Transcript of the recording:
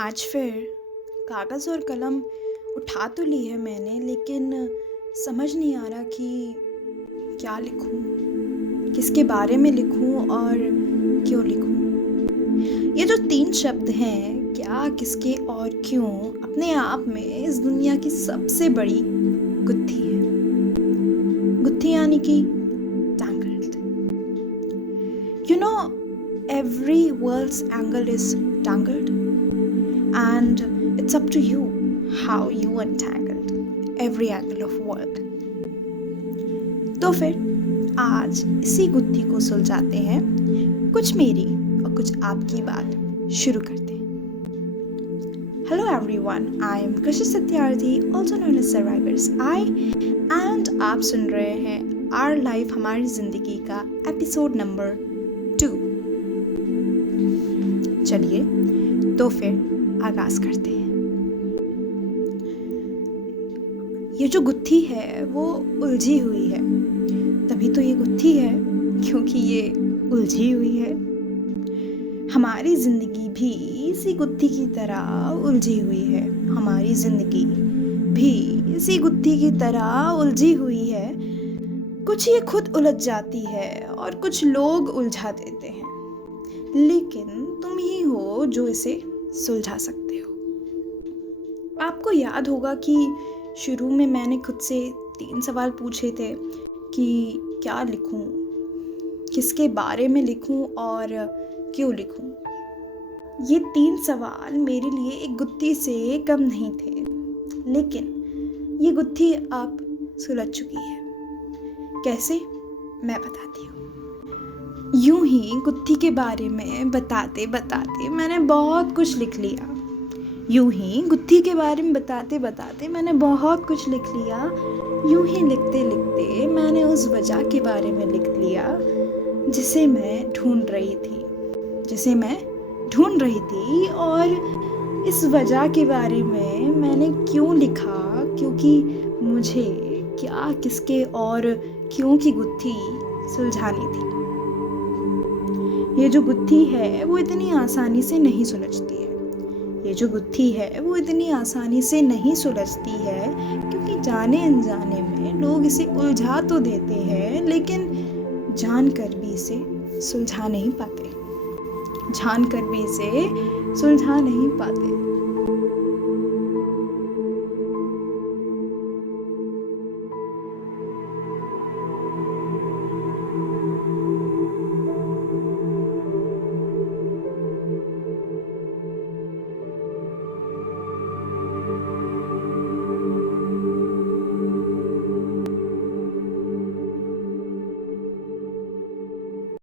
आज फिर कागज़ और कलम उठा तो ली है मैंने, लेकिन समझ नहीं आ रहा कि क्या लिखूं, किसके बारे में लिखूं और क्यों लिखूं। ये जो 3 शब्द हैं, क्या, किसके और क्यों, अपने आप में इस दुनिया की सबसे बड़ी गुत्थी है। गुत्थी यानी कि tangled. You know, every world's angle is tangled, and it's up to you how you untangled every angle of world. तो फिर आज इसी गुत्थी को सुलझाते हैं, कुछ मेरी और कुछ आपकी बात शुरू करते हैं। Hello everyone, I am Kashi Satyarthi, also known as Survivors I, and आप सुन रहे हैं Our Life हमारी जिंदगी का एपिसोड नंबर 2। चलिए तो फिर आगाज करते हैं। ये जो गुत्थी है वो उलझी हुई है, तभी तो ये गुत्थी है क्योंकि ये उलझी हुई है। हमारी ज़िंदगी भी इसी गुत्थी की तरह उलझी हुई है। हमारी ज़िंदगी भी इसी गुत्थी की तरह उलझी हुई है। कुछ ये खुद उलझ जाती है और कुछ लोग उलझा देते हैं, लेकिन तुम ही हो जो इसे सुलझा सकते हो। आपको याद होगा कि शुरू में मैंने खुद से 3 सवाल पूछे थे कि क्या लिखूं, किसके बारे में लिखूं और क्यों लिखूं। ये 3 सवाल मेरे लिए एक गुत्थी से कम नहीं थे, लेकिन ये गुत्थी अब सुलझ चुकी है। कैसे, मैं बताती हूँ। यूं ही गुत्थी के बारे में बताते बताते मैंने बहुत कुछ लिख लिया। यूं ही गुत्थी के बारे में बताते बताते मैंने बहुत कुछ लिख लिया। यूं ही लिखते लिखते मैंने उस वजह के बारे में लिख लिया जिसे मैं ढूंढ रही थी और इस वजह के बारे में मैंने क्यों लिखा, क्योंकि मुझे क्या, किसके और क्यों की गुत्थी सुलझानी थी। ये जो गुत्थी है वो इतनी आसानी से नहीं सुलझती है। क्योंकि जाने अनजाने में लोग इसे उलझा तो देते हैं, लेकिन जानकर भी इसे सुलझा नहीं पाते।